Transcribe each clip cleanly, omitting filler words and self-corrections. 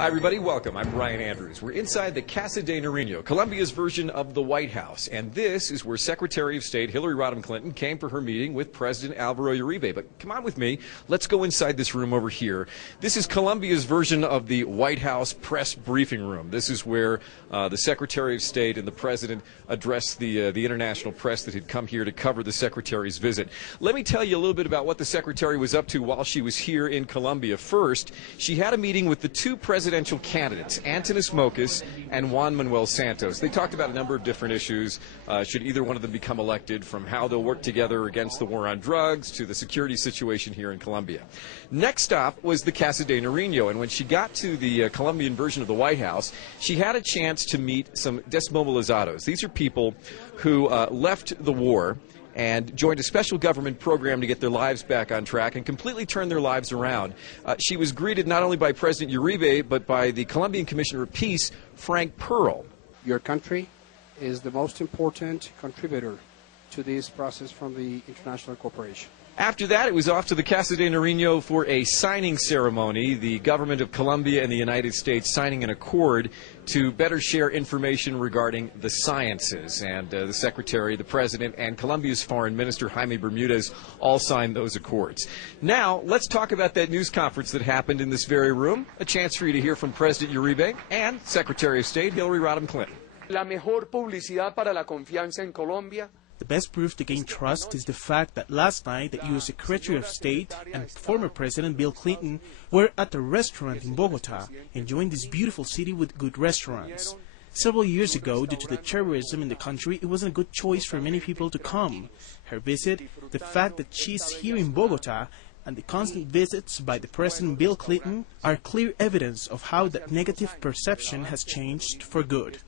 Hi, everybody. Welcome. I'm Brian Andrews. We're inside the Casa de Nariño, Colombia's version of the White House. And this is where Secretary of State Hillary Rodham Clinton came for her meeting with President Álvaro Uribe. But come on with me. Let's go inside this room over here. This is Colombia's version of the White House press briefing room. This is where the Secretary of State and the President addressed the international press that had come here to cover the Secretary's visit. Let me tell you a little bit about what the Secretary was up to while she was here in Colombia. First, she had a meeting with the two presidential candidates, Antonis Mocus and Juan Manuel Santos. They talked about a number of different issues, should either one of them become elected, from how they'll work together against the war on drugs to the security situation here in Colombia. Next stop was the Casa de Nariño, and when she got to the Colombian version of the White House, she had a chance to meet some desmovelizados. These are people who left the war and joined a special government program to get their lives back on track and completely turn their lives around. She was greeted not only by President Uribe, but by the Colombian Commissioner of Peace, Frank Pearl. Your country is the most important contributor to this process from the international corporation. After that, it was off to the Casa de Nariño for a signing ceremony. The government of Colombia and the United States signing an accord to better share information regarding the sciences. And the Secretary, the President, and Colombia's Foreign Minister, Jaime Bermudez, all signed those accords. Now, let's talk about that news conference that happened in this very room. A chance for you to hear from President Uribe and Secretary of State Hillary Rodham Clinton. La mejor publicidad para la confianza en Colombia. The best proof to gain trust is the fact that last night the U.S. Secretary of State and former President Bill Clinton were at a restaurant in Bogotá, enjoying this beautiful city with good restaurants. Several years ago, due to the terrorism in the country, it wasn't a good choice for many people to come. Her visit, the fact that she's here in Bogotá, and the constant visits by the President Bill Clinton are clear evidence of how that negative perception has changed for good.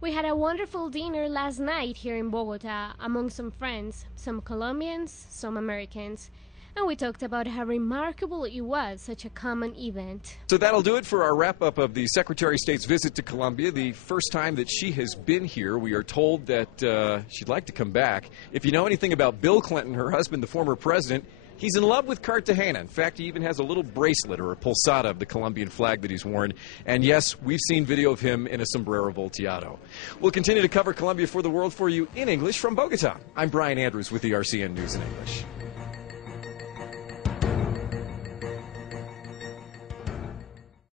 We had a wonderful dinner last night here in Bogotá among some friends, some Colombians, some Americans, and we talked about how remarkable it was, such a common event. So that'll do it for our wrap-up of the Secretary of State's visit to Colombia, the first time that she has been here. We are told that she'd like to come back. If you know anything about Bill Clinton, her husband, the former president, he's in love with Cartagena. In fact, he even has a little bracelet or a pulsada of the Colombian flag that he's worn. And yes, we've seen video of him in a sombrero volteado. We'll continue to cover Colombia for the world for you in English from Bogotá. I'm Brian Andrews with the RCN News in English.